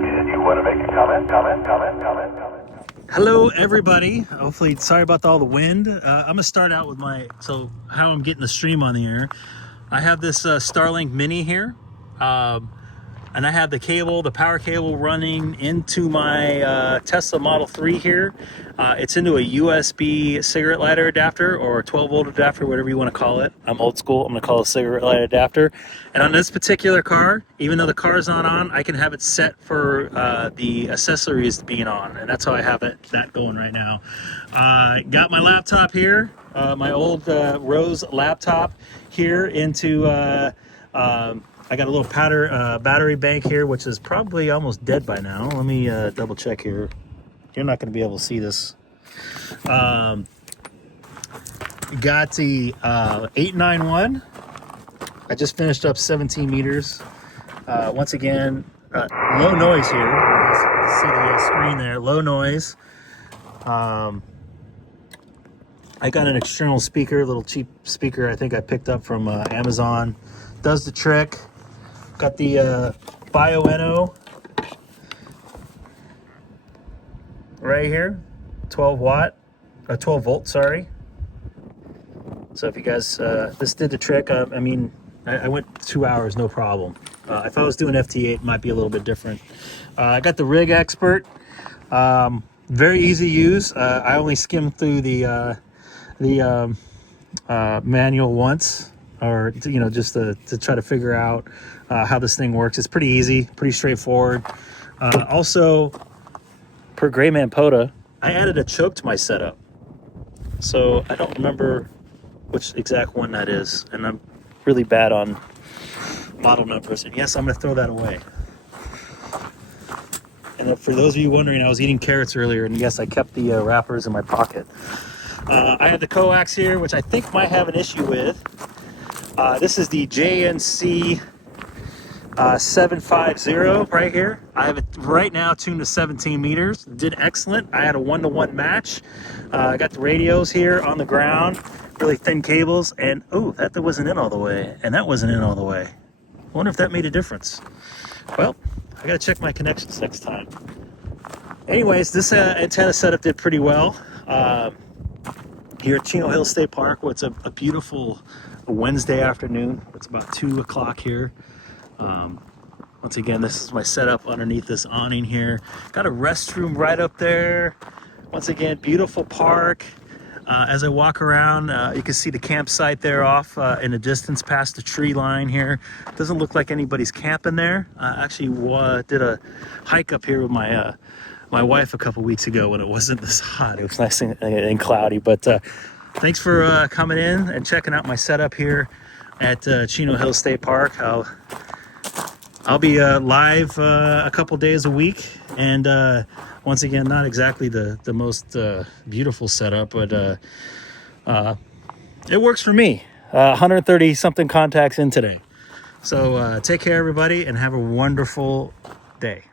Did you want to make a comment? Hello everybody. Hopefully, sorry about all the wind. I'm gonna start out with how I'm getting the stream on the air. I have this Starlink Mini here, and I have the power cable running into my Tesla Model 3 here. It's into a USB cigarette lighter adapter or a 12 volt adapter, whatever you want to call it. I'm old school. I'm going to call it a cigarette lighter adapter. And on this particular car, even though the car is not on, I can have it set for the accessories being on. And that's how I have that going right now. Got my laptop here, my old Rose laptop here into... I got a little battery bank here, which is probably almost dead by now. Let me double check here. You're not going to be able to see this. Got the 891. I just finished up 17 meters. Once again, low noise here. You can see the screen there. Low noise. I got an external speaker, a little cheap speaker I think I picked up from Amazon. Does the trick. Got the Bioenno right here, 12 volt, sorry. So if you guys, this did the trick. I mean, I went 2 hours, no problem. If I was doing FT8, it might be a little bit different. I got the Rig Expert, very easy to use. I only skimmed through the manual once, or just to try to figure out how this thing works. It's pretty easy, pretty straightforward. Also, per Grayman POTA, I added a choke to my setup. So I don't remember which exact one that is, and I'm really bad on model numbers. And yes, I'm going to throw that away. And for those of you wondering, I was eating carrots earlier, and yes, I kept the wrappers in my pocket. I have the coax here, which I think might have an issue with. This is the JNC 750 right here. I have it right now tuned to 17 meters. Did excellent. I had a 1-to-1 match. I got the radios here on the ground, really thin cables, and oh, that wasn't in all the way, and that wasn't in all the way. I wonder if that made a difference. Well, I gotta check my connections next time. Anyways, this antenna setup did pretty well. Here at Chino Hill State Park, it's a beautiful Wednesday afternoon. It's about 2 o'clock here. Once again, this is my setup underneath this awning here. Got a restroom right up there. Once again, beautiful park. As I walk around, you can see the campsite there off in the distance past the tree line here. Doesn't look like anybody's camping there. I actually did a hike up here with my wife a couple weeks ago when it wasn't this hot. It was nice and cloudy. But thanks for coming in and checking out my setup here at Chino Hill State Park. I'll be live a couple days a week, and once again, not exactly the most beautiful setup, but it works for me. 130 something contacts in today. So take care, everybody, and have a wonderful day.